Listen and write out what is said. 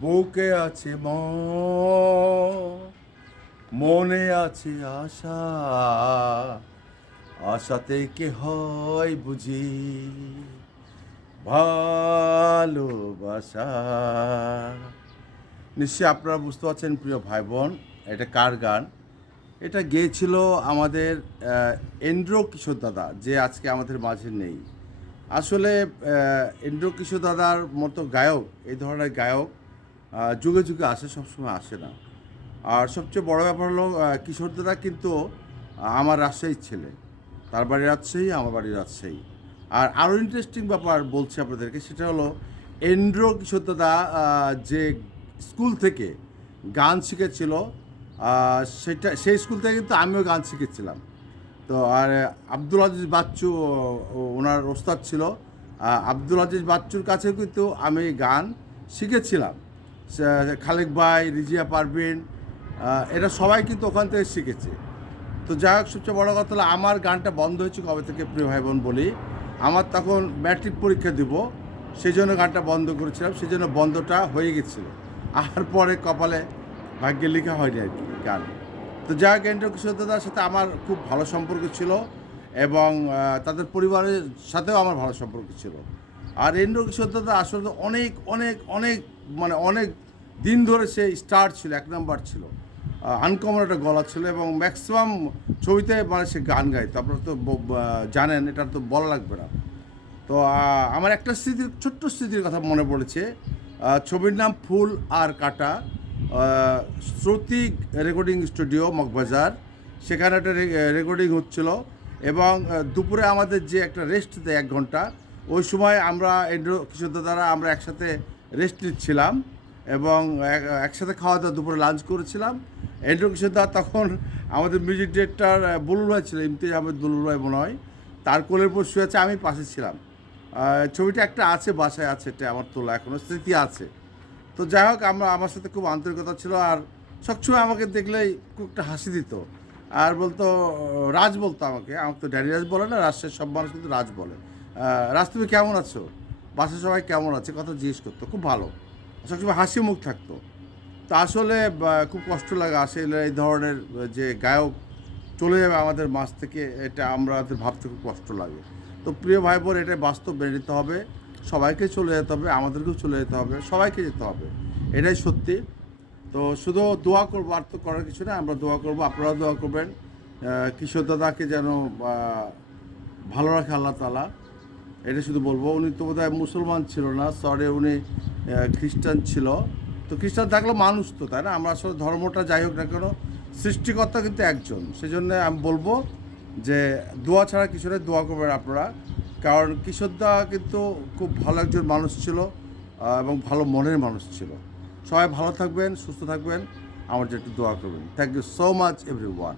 বুকে আছে মনে আছে আশা আশাতে কে হয় বুঝি ভালোবাসা। নিশ্চয়ই আপনারা বুঝতে পারছেন প্রিয় ভাই বোন এটা কার গান? এটা গেয়েছিল আমাদের আহ, এন্দ্র কিশোর দাদা যে আজকে আমাদের মাঝে নেই। আসলে আহ, এন্দ্র কিশোর দাদার মতো গায়ক এই ধরনের গায়ক যুগে যুগে আসে সবসময় আসে না। আর সবচেয়ে বড় ব্যাপার হলো আহ, কিশোর দাদা কিন্তু আমার রাজশাহীর ছেলে। তার বাড়ি রাজশাহী আমার বাড়ি রাজশাহী। আর আরও ইন্টারেস্টিং ব্যাপার বলছি আপনাদেরকে সেটা হলো এন্ড্রো কিশোর দাদা যে স্কুল থেকে গান শিখেছিল সেটা সেই স্কুল থেকে কিন্তু আমিও গান শিখেছিলাম। তো আর আব্দুল আজিজ বাচ্চু ওনার ওস্তাদ ছিল। আব্দুল আজিজ বাচ্চুর কাছে কিন্তু আমি গান শিখেছিলাম। খালেক ভাই, রিজিয়া পারভিন এরা সবাই কিন্তু ওখান থেকে শিখেছে। তো যাই হোক, সবচেয়ে বড়ো কথা হলো, আমার গানটা বন্ধ হয়েছে কবে থেকে, প্রিয় ভাই বোন বলি। আমার তখন ম্যাট্রিক পরীক্ষা দিব সেই জন্য গানটা বন্ধ করেছিলাম সেই জন্য বন্ধটা হয়ে গেছিল। আর পরে কপালে ভাগ্যে লেখা হয়নি আর কি গান। তো যাই হোক এন্ড্র কিশোর দাদার সাথে আমার খুব ভালো সম্পর্ক ছিল এবং তাদের পরিবারের সাথেও আমার ভালো সম্পর্ক ছিল। আর এন্ড্র কিশোর দাদা আসলে অনেক অনেক অনেক মানে অনেক দিন ধরে সে স্টার ছিল, এক নাম্বার ছিল। আনকমন একটা গলা ছিল এবং ম্যাক্সিমাম ছবিতে মানে সে গান গাইতো। আপনারা তো জানেন, এটা তো বলা লাগবে না। তো আমার একটা স্মৃতির, ছোট্ট স্মৃতির কথা মনে পড়েছে। ছবির নাম ফুল আর কাটা। Shruti recording studio, Moghbazar. সেখানে একটা রেকর্ডিং হচ্ছিল। এবং দুপুরে আমাদের যে একটা রেস্ট দেয় এক ঘণ্টা ওই সময় আমরা এন্ড্রো কিশোর দাদারা আমরা একসাথে রেস্ট নিচ্ছিলাম এবং এক- একসাথে খাওয়া দাওয়া দুপুরে লাঞ্চ করেছিলাম। এন্ড্রো কিশোর দাদা তখন আমাদের মিউজিক ডিরেক্টর বুলুল ভাই ছিল, ইমতিয়াজ আহমেদ বুলুল ভাই মনে হয়। তার কোলের উপর শুয়ে আছে, আমি পাশে ছিলাম। ছবিটা একটা আছে, বাসায় আছে, এটা আমার তোলা, এখনও স্মৃতি আছে। তো যাই হোক, আমরা, আমার সাথে খুব আন্তরিকতা ছিল আর সবসময় আমাকে দেখলেই খুব একটা হাসি দিত। আর বলতো, রাজ বলতো আমাকে আমাকে তো ড্যাডি রাজ বলে না রাজশাহীর সব মানুষ কিন্তু রাজ বলে। রাজ তুমি কেমন আছো? বাসায় সবাই কেমন আছে? কথা জিজ্ঞেস করতো, খুব ভালো। সবসময় হাসি মুখ থাকতো। তো আসলে খুব কষ্ট লাগে, আসলে এই ধরনের যে গায়ক চলে যাবে আমাদের মাছ থেকে, এটা আমাদের ভাবতে খুব কষ্ট লাগে। তো প্রিয় ভাই বোন এটা বাস্তব মেনে নিতে হবে। সবাইকে চলে যেতে হবে, আমাদেরকেও চলে যেতে হবে, সবাইকে যেতে হবে। এটাই সত্যি। তো শুধু দোয়া করব, আর তো করার কিছু না আমরা দোয়া করব, আপনারাও দোয়া করবেন। কিশোর দাদাকে যেন ভালো রাখে আল্লাহ তালা এটা শুধু বলব, উনি তো বোধহয় মুসলমান ছিল না সরে উনি খ্রিস্টান ছিল। তো খ্রিস্টান থাকলে মানুষ তো, তাই না? আমরা আসলে ধর্মটা যাই হোক না কেন, সৃষ্টিকর্তা কিন্তু একজন। সেজন্য আমি বলব যে দোয়া ছাড়া কিশোরের দোয়া করবেন আপনারা। কারণ কিশোরদা কিন্তু খুব ভালো একজন মানুষ ছিল এবং ভালো মনের মানুষ ছিল। সবাই ভালো থাকবেন, সুস্থ থাকবেন। আমার যে একটু দোয়া করবেন। Thank you so much everyone